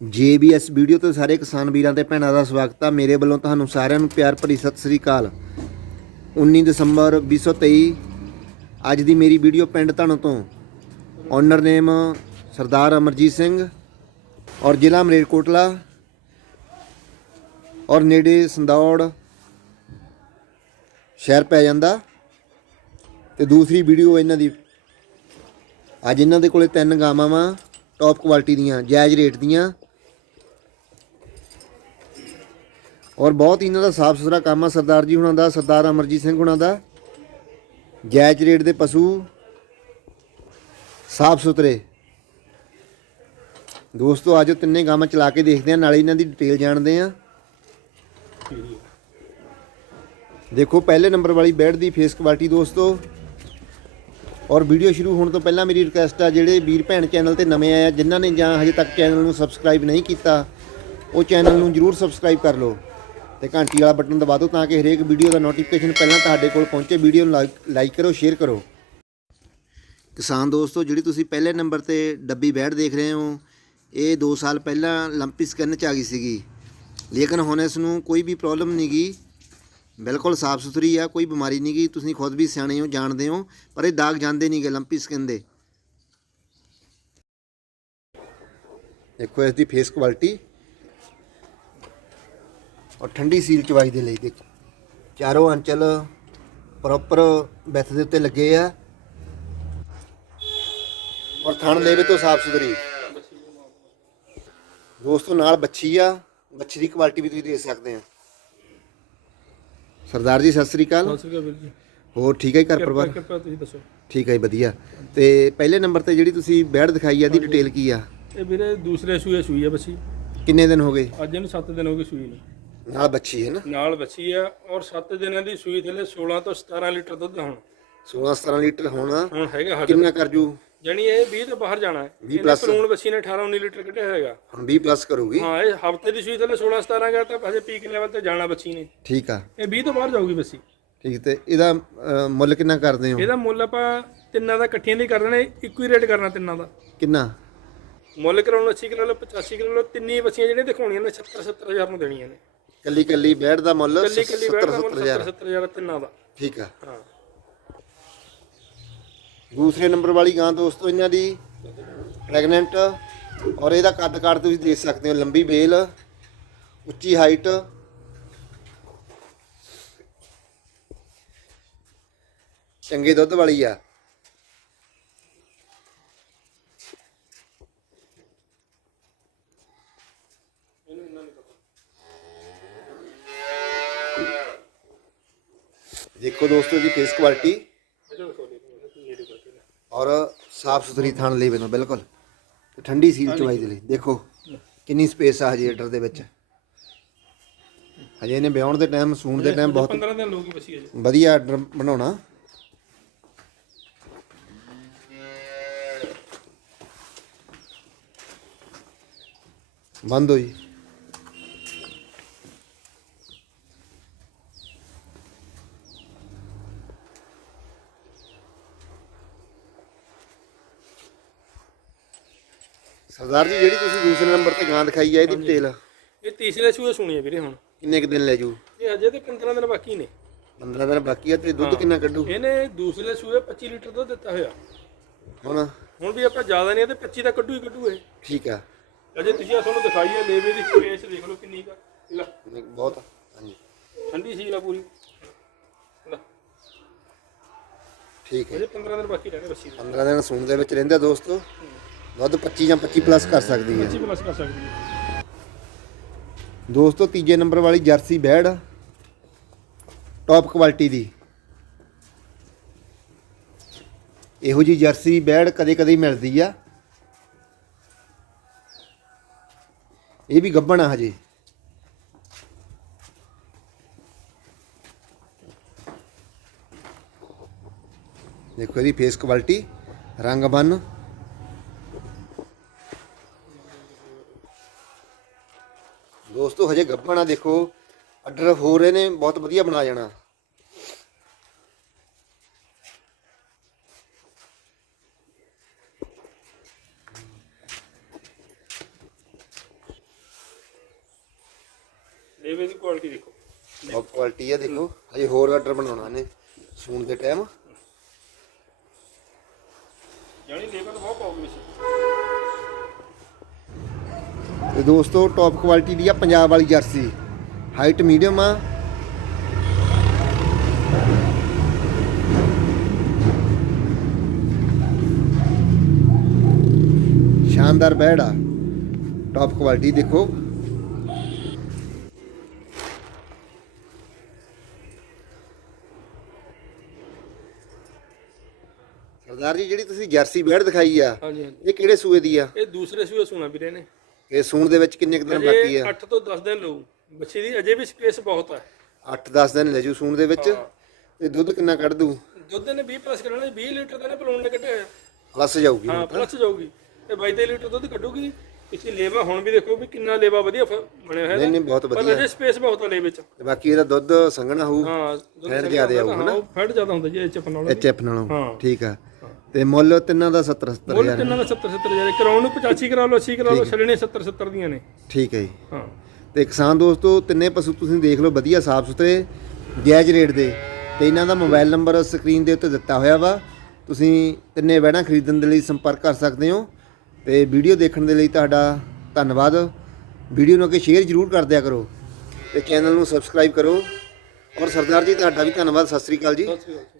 ਜੇਬੀਐਸ video ਤੋਂ ਸਾਰੇ ਕਿਸਾਨ ਵੀਰਾਂ ਤੇ ਭੈਣਾਂ ਦਾ ਸਵਾਗਤ ਆ, ਮੇਰੇ ਵੱਲੋਂ ਤੁਹਾਨੂੰ ਸਾਰਿਆਂ ਨੂੰ ਪਿਆਰ ਭਰੀ ਸਤਿ ਸ੍ਰੀ ਅਕਾਲ। 19 ਦਸੰਬਰ 2023 ਅੱਜ ਦੀ ਮੇਰੀ ਵੀਡੀਓ ਪਿੰਡ ਧਣ ਤੋਂ। ਓਨਰ ਨੇਮ ਸਰਦਾਰ ਅਮਰਜੀਤ ਸਿੰਘ ਔਰ ਜ਼ਿਲ੍ਹਾ ਮਰੇਟਕੋਟਲਾ ਔਰ ਨੇੜੇ ਸੰਦੌੜ ਸ਼ਹਿਰ ਪੈ ਜਾਂਦਾ। ਤੇ ਦੂਸਰੀ ਵੀਡੀਓ ਇਹਨਾਂ ਦੀ, ਅੱਜ ਇਹਨਾਂ ਦੇ ਕੋਲੇ ਤਿੰਨ ਗਾਵਾਂ ਵਾ ਟੌਪ ਕੁਆਲਿਟੀ ਦੀਆਂ, ਜਾਇਜ਼ ਰੇਟ ਦੀਆਂ। ਔਰ ਬਹੁਤ ਹੀ ਇਹਨਾਂ ਦਾ ਸਾਫ਼ ਸੁਥਰਾ ਕੰਮ ਆ ਸਰਦਾਰ ਜੀ ਹੁਣਾਂ ਦਾ, ਸਰਦਾਰ ਅਮਰਜੀਤ ਸਿੰਘ ਹੁਣਾਂ ਦਾ। ਜਾਇਜ਼ ਰੇਟ ਦੇ ਪਸ਼ੂ, ਸਾਫ਼ ਸੁਥਰੇ। ਦੋਸਤੋ ਆਜੋ ਤਿੰਨੇ ਗਾਵਾਂ ਚਲਾ ਕੇ ਦੇਖਦੇ ਆ, ਨਾਲੇ ਇਹਨਾਂ ਦੀ ਡਿਟੇਲ ਜਾਣਦੇ ਆ। ਦੇਖੋ, ਪਹਿਲੇ ਨੰਬਰ ਵਾਲੀ ਬੈਡ ਦੀ ਫੇਸ ਕੁਆਲਿਟੀ ਦੋਸਤੋ। ਔਰ ਵੀਡੀਓ ਸ਼ੁਰੂ ਹੋਣ ਤੋਂ ਪਹਿਲਾਂ ਮੇਰੀ ਰਿਕੁਐਸਟ ਆ, ਜਿਹੜੇ ਵੀਰ ਭੈਣ ਚੈਨਲ ਤੇ ਨਵੇਂ ਆਏ ਆ, ਜਿਨ੍ਹਾਂ ਨੇ ਜਾਂ ਹਜੇ ਤੱਕ ਚੈਨਲ ਨੂੰ ਸਬਸਕ੍ਰਾਈਬ ਨਹੀਂ ਕੀਤਾ, ਉਹ ਚੈਨਲ ਨੂੰ ਜਰੂਰ ਸਬਸਕ੍ਰਾਈਬ ਕਰ ਲਓ। ਤੇ ਘੰਟੀ ਵਾਲਾ ਬਟਨ ਦਬਾ ਦਿਓ ਤਾਂ ਕਿ ਹਰੇਕ ਵੀਡੀਓ ਦਾ ਨੋਟੀਫਿਕੇਸ਼ਨ ਪਹਿਲਾਂ ਤੁਹਾਡੇ ਕੋਲ ਪਹੁੰਚੇ। ਵੀਡੀਓ ਨੂੰ ਲਾਈਕ ਕਰੋ ਸ਼ੇਅਰ ਕਰੋ। ਕਿਸਾਨ ਦੋਸਤੋ, ਜਿਹੜੀ ਤੁਸੀਂ ਪਹਿਲੇ ਨੰਬਰ ਤੇ ਡੱਬੀ ਬੈਠ ਦੇਖ ਰਹੇ ਹੋ, ਇਹ 2 ਸਾਲ ਪਹਿਲਾਂ ਲੰਪੀ ਸਕਿਨ ਚ ਆ ਗਈ ਸੀਗੀ। ਲੇਕਿਨ ਹੁਣ ਇਸ ਨੂੰ ਕੋਈ ਵੀ ਪ੍ਰੋਬਲਮ ਨਹੀਂ ਗਈ ਬਿਲਕੁਲ ਸਾਫ਼ ਸੁਥਰੀ ਆ, ਕੋਈ ਬਿਮਾਰੀ ਨਹੀਂ ਗਈ ਤੁਸੀਂ ਖੁਦ ਵੀ ਸਿਆਣੇ ਹੋ, ਜਾਣਦੇ ਹੋ, ਪਰ ਇਹ ਦਾਗ ਜਾਂਦੇ ਨਹੀਂ ਨਹੀਂਗੇ ਲੰਪੀ ਸਕਿਨ ਦੇ। ਦੇਖੋ, ਇਸ ਦੀ ਫੇਸ ਕੁਆਲਿਟੀ ਔਰ ਠੰਡੀ ਸੀਲ ਚਵਾਈ ਦੇ ਲਈ ਦੇਖੋ। ਚਾਰੋਂ ਅੰਚਲ ਪ੍ਰੋਪਰ ਬੈਥ ਦੇ ਉੱਤੇ ਲੱਗੇ ਆ। ਔਰ ਥਣ ਲੇਵੇ ਤੋਂ ਸਾਫ਼ ਸੁਥਰੀ। ਦੋਸਤੋ ਨਾਲ ਬੱਚੀ ਆ। ਬੱਚੀ ਦੀ ਕੁਆਲਿਟੀ ਵੀ ਤੁਸੀਂ ਦੇਖ ਸਕਦੇ ਆ। ਸਰਦਾਰ ਜੀ ਸਤਿ ਸ੍ਰੀ ਅਕਾਲ। ਸਤਿ ਸ਼੍ਰੀ ਅਕਾਲ ਵੀਰ ਜੀ। ਹੋਰ ਠੀਕ ਹੈ ਘਰ ਪਰਿਵਾਰ? ਕਿਰਪਾ ਤੁਸੀਂ ਦੱਸੋ। ਠੀਕ ਹੈ ਵਧੀਆ। ਤੇ ਪਹਿਲੇ ਨੰਬਰ ਤੇ ਜਿਹੜੀ ਤੁਸੀਂ ਬੈਡ ਦਿਖਾਈ ਆ ਦੀ ਡਿਟੇਲ ਕੀ ਆ? ਇਹ ਵੀਰੇ ਦੂਸਰੇ ਸੂਏ ਸੂਈ ਆ ਬੱਚੀ ਕਿੰਨੇ ਦਿਨ ਹੋ ਗਏ? ਅੱਜ ਇਹਨੂੰ 7 ਦਿਨ ਹੋ ਗਏ ਸੂਈ ਨੂੰ। ਨਾਲ ਬੱਚੀ ਹੈ ਨਾ। ਨਾਲ ਬੱਚੀ ਆ ਔਰ 7 ਦਿਨਾਂ ਦੀ ਸੂਈ ਥੱਲੇ 16 ਤੋਂ 17 ਲੀਟਰ ਦੁੱਧ ਹੁਣ। 16 17 ਲੀਟਰ ਹੋਣਾ ਹੁਣ ਹੈਗਾ ਹਜੇ ਕਿੰਨਾ ਕਰ ਜੂ? ਜਾਣੀ ਇਹ 20 ਤੋਂ ਬਾਹਰ ਜਾਣਾ ਹੈ। 20 ਇਹਨੇ ਕਾਨੂੰਨ ਬੱਚੀ ਨੇ 18 19 ਲੀਟਰ ਕੱਢਿਆ ਹੋਏਗਾ। ਹੁਣ 20 ਪਲੱਸ ਕਰੂਗੀ। ਹਾਂ ਇਹ ਹਫ਼ਤੇ ਦੀ ਸੂਈ ਥੱਲੇ 16 17 ਗਿਆ ਤਾਂ ਹਜੇ ਪੀਕ ਲੈਵਲ ਤੇ ਜਾਣਾ ਬੱਚੀ ਨੇ। ਠੀਕ ਆ। ਇਹ 20 ਤੋਂ ਬਾਹਰ ਜਾਊਗੀ ਬੱਚੀ। ਠੀਕ ਤੇ ਇਹਦਾ ਮੁੱਲ ਕਿੰਨਾ ਕਰਦੇ ਹੋ? ਇਹਦਾ ਮੁੱਲ ਆਪਾਂ ਤਿੰਨਾਂ ਦਾ ਇਕੱਠੀਆਂ ਦੀ ਕਰ ਦੇਣਾ ਇੱਕੋ ਹੀ ਰੇਟ ਕਰਨਾ ਤਿੰਨਾਂ ਦਾ। ਕਿੰਨਾ? ਮੁੱਲ ਕਰਾਉਣ 80 ਕਿਲੋ 85 ਕਿਲੋ ਤਿੰਨੀ ਬੱਚੀਆਂ ਜਿਹੜੀਆਂ ਦਿਖਾਉਣੀਆਂ ਨੇ 70 70000 ਨੂੰ ਦੇਣੀਆਂ ਨੇ। ਕੱਲੀ ਕੱਲੀ ਬੈਡ ਦਾ ਮੁੱਲ ਕੱਲੀ ਕੱਲੀ 70 ਬੈਠ ਦਾ ਮੁੱਲ 70000 70 70000 ਤਿੰਨਾਂ ਦਾ। ਠੀਕ ਆ। ਹਾਂ। ਦੂਸਰੇ ਨੰਬਰ ਵਾਲੀ ਗਾਂ ਦੋਸਤੋ ਇਹਨਾਂ ਦੀ ਪ੍ਰੈਗਨੈਂਟ ਔਰ ਇਹਦਾ ਕੱਦ ਕਾਠ ਤੁਸੀਂ ਦੇਖ ਸਕਦੇ ਹੋ ਲੰਬੀ ਬੇਲ ਉੱਚੀ ਹਾਈਟ। ਚੰਗੇ ਦੁੱਧ ਵਾਲੀ ਆ। ਦੇਖੋ ਦੋਸਤੋ ਦੀ ਫੇਸ ਕੁਆਲਿਟੀ ਔਰ ਸਾਫ਼ ਸੁਥਰੀ ਥਣ ਲਈ ਬਨੋ ਬਿਲਕੁਲ। ਤੇ ਠੰਡੀ ਸੀਲ ਚਵਾਈ ਦੇ ਲਈ। ਦੇਖੋ ਕਿੰਨੀ ਸਪੇਸ ਆ ਹਜੇ ਏਡਰ ਦੇ ਵਿੱਚ। ਹਜੇ ਇਹਨੇ ਵਿਆਹਣ ਦੇ ਟਾਈਮ ਸੂਣ ਦੇ ਟਾਈਮ ਬਹੁਤ 15 ਦਿਨ ਲੋਕੀ ਬਸੀ ਅਜੇ ਵਧੀਆ ਆਰਡਰ ਬਣਾਉਣਾ। ਬੰਦ ਹੋਈ। ਸਰਦਾਰ ਜੀ ਜਿਹੜੀ ਤੁਸੀਂ ਦੂਸਰੇ ਨੰਬਰ ਤੇ ਗਾਂ ਦਿਖਾਈ ਆ ਇਹਦੀ ਡਿਟੇਲ ਇਹ ਤੀਸਰੇ ਸੂਏ ਸੁਣੀ ਹੈ ਵੀਰੇ ਹੁਣ। ਕਿੰਨੇ ਕੁ ਦਿਨ ਲੈ ਜੂ? ਇਹ ਅਜੇ ਤੇ 15 ਦਿਨ ਬਾਕੀ ਨੇ। 15 ਦਿਨ ਬਾਕੀ ਆ ਤੇ ਦੁੱਧ ਕਿੰਨਾ ਕੱਢੂ? ਇਹਨੇ ਦੂਸਰੇ ਸੂਏ 25 ਲੀਟਰ ਦੁੱਧ ਦਿੱਤਾ ਹੋਇਆ। ਹੁਣ? ਹੁਣ ਵੀ ਆਪਾਂ ਜ਼ਿਆਦਾ ਨਹੀਂ ਤੇ 25 ਦਾ ਕੱਢੂ ਹੀ ਕੱਢੂ ਇਹ। ਠੀਕ ਆ। ਅਜੇ ਤੁਸੀਂ ਆ ਤੁਹਾਨੂੰ ਦਿਖਾਈ ਹੈ ਲੇਵੇ ਦੀ ਸਪੇਸ ਦੇਖ ਲਓ ਕਿੰਨੀ ਕਾ ਲੈ। ਬਹੁਤ ਹਾਂਜੀ। ਠੰਡੀ ਸੀਲ ਆ ਪੂਰੀ। ਠੀਕ ਹੈ। ਅਜੇ 15 ਦਿਨ ਬਾਕੀ ਬੱਸੀ ਦੇ। 15 ਦਿਨ ਸੂਣ ਦੇ ਵਿੱਚ ਰਹਿੰਦਾ ਦੋਸਤੋ। ਦੁੱਧ 25 ਜਾਂ 25 ਪਲੱਸ ਕਰ ਸਕਦੀ ਹੈ। 25 ਪਲੱਸ ਕਰ ਸਕਦੀ ਹੈ। ਦੋਸਤੋ ਤੀਜੇ ਨੰਬਰ ਵਾਲੀ ਜਰਸੀ ਬੈੜ ਟੌਪ ਕੁਆਲਿਟੀ ਦੀ। ਇਹੋ ਜੀ ਜਰਸੀ ਬੈੜ ਕਦੇ ਕਦੇ ਮਿਲਦੀ ਆ। ਇਹ ਵੀ ਗੱਭਣ ਆ ਹਜੇ। ਦੇਖੋ ਇਹਦੀ ਫੇਸ ਕੁਆਲਿਟੀ ਰੰਗ ਬੰਨ। ਦੋਸਤੋ ਹਜੇ ਗੱਭਾ ਨਾ ਦੇਖੋ। ਆਰਡਰ ਹੋ ਰਹੇ ਨੇ ਬਹੁਤ ਵਧੀਆ ਬਣਾ ਜਾਣਾ। ਦੇਖੋ। ਬਹੁਤ ਕੁਆਲਿਟੀ ਆ ਦੇਖੋ। ਹਜੇ ਹੋਰ ਆਰਡਰ ਬਣਾਉਣਾ ਨੇ ਸੂਣ ਦੇ ਟਾਈਮ ਯਾਨੀ ਲੇਵੇ ਬਹੁਤ ਪਾਉਂਗੇ ਸੀ ਤੇ ਦੋਸਤੋ ਟੌਪ ਕੁਆਲਿਟੀ ਦੀ ਆ ਪੰਜਾਬ ਵਾਲੀ ਜਰਸੀ ਹਾਈਟ ਮੀਡੀਅਮ ਆ। ਸ਼ਾਨਦਾਰ ਬੈੜ ਆ। ਟੌਪ ਕੁਆਲਿਟੀ ਦੇਖੋ। ਸਰਦਾਰ ਜੀ ਜਿਹੜੀ ਤੁਸੀਂ ਜਰਸੀ ਬੈੜ ਦਿਖਾਈ ਆ ਹਾਂਜੀ ਹਾਂਜੀ। ਇਹ ਕਿਹੜੇ ਸੂਏ ਦੀ ਆ? ਇਹ ਦੂਸਰੇ ਸੂਏ ਸੁਣਾ ਵੀਰੇ ਨੇ। ਇਹ ਸੂਣ ਦੇ ਵਿੱਚ ਕਿੰਨੇ ਕੁ ਦਿਨ ਬਾਕੀ ਅਜੇ ਆ? 8 ਤੋਂ 10 ਦਿਨ ਲਊ। ਬੱਚੀ ਦੀ ਅਜੇ ਵੀ ਸਪੇਸ ਬਹੁਤ ਹੈ 8-10 ਦਿਨ ਲੈ ਜੂ ਸੂਣ ਦੇ ਵਿੱਚ। ਤੇ ਦੁੱਧ ਕਿੰਨਾ ਕੱਢ ਦੂ ਦੁੱਧ ਨੇ 20 ਪਲੱਸ ਕਰਨਾ 20 ਲੀਟਰ ਦਾ ਨੇ ਪਲੂਣ ਨੇ ਕੱਢਿਆ। ਹੋਇਆ। ਪਲੱਸ ਜਾਊਗੀ ਹਾਂ ਪਲੱਸ ਜਾਊਗੀ। ਤੇ 22 ਲੀਟਰ ਦੁੱਧ ਕੱਢੂਗੀ। ਪਿੱਛੇ ਲੇਵਾ ਹੁਣ ਵੀ ਦੇਖੋ ਵੀ ਕਿੰਨਾ ਲੇਵਾ ਵਧੀਆ ਫ- ਬਣਿਆ ਹੋਇਆ ਨਹੀਂ ਨਹੀਂ ਬਹੁਤ ਪਰ ਵਧੀਆ। ਅਜੇ ਸਪੇਸ ਬਹੁਤ ਆ ਲੇਵੇ ਚ ਤੇ ਬਾਕੀ ਇਹਦਾ ਦੁੱਧ ਸੰਘਣਾ ਹੋਊ। ਹਾਂ ਦੁੱਧ ਫੈਟ ਜ਼ਿਆਦੇ ਹੁੰਦਾ ਆਊ, ਹਾਂ, ਉਹ ਫੈਟ ਜ਼ਿਆਦਾ ਹੁੰਦਾ ਜੀ ਇਹ ਚਪ ਨਾਲੋਂ ਐਚ ਐਫ ਨਾਲੋਂ ਹਾਂ। ਠੀਕ ਆ। ਤੇ ਮੁੱਲ ਤਿੰਨਾਂ ਦਾ 70 ਮੁੱਲ 70000 ਕਿੰਨਾ ਦਾ 70 70 ਹਜ਼ਾਰ ਕਰਾਉਣ ਨੂੰ 85 ਕਰਾ ਲਓ 80 ਕਰਾ ਲਓ ਛੱਡਣੇ 70 70 ਦੀਆਂ ਨੇ। ਠੀਕ ਹੈ ਜੀ। ਹਾਂ। ਤੇ ਕਿਸਾਨ ਦੋਸਤੋ ਤਿੰਨੇ ਪਸ਼ੂ ਤੁਸੀਂ ਦੇਖ ਲਓ ਵਧੀਆ ਸਾਫ਼ ਸੁਥਰੇ ਜਾਇਜ਼ ਰੇਟ ਦੇ। ਤੇ ਇਹਨਾਂ ਦਾ ਮੋਬਾਈਲ ਨੰਬਰ ਸਕਰੀਨ ਦੇ ਉੱਤੇ ਦਿੱਤਾ ਹੋਇਆ ਵਾ। ਤੁਸੀਂ ਤਿੰਨੇ ਵੈੜਾਂ ਖਰੀਦਣ ਦੇ ਲਈ ਸੰਪਰਕ ਕਰ ਸਕਦੇ ਹੋ। ਤੇ ਵੀਡੀਓ ਦੇਖਣ ਦੇ ਲਈ ਤੁਹਾਡਾ ਧੰਨਵਾਦ। ਵੀਡੀਓ ਨੂੰ ਅੱਗੇ ਸ਼ੇਅਰ ਜ਼ਰੂਰ ਕਰ ਦਿਆ ਕਰੋ। ਤੇ ਚੈਨਲ ਨੂੰ ਸਬਸਕ੍ਰਾਈਬ ਕਰੋ। ਔਰ ਸਰਦਾਰ ਜੀ ਤੁਹਾਡਾ ਵੀ ਧੰਨਵਾਦ। ਸਤਿ ਸ੍ਰੀ ਅਕਾਲ ਜੀ। ਸਤਿ ਸ਼੍ਰੀ ਅਕਾਲ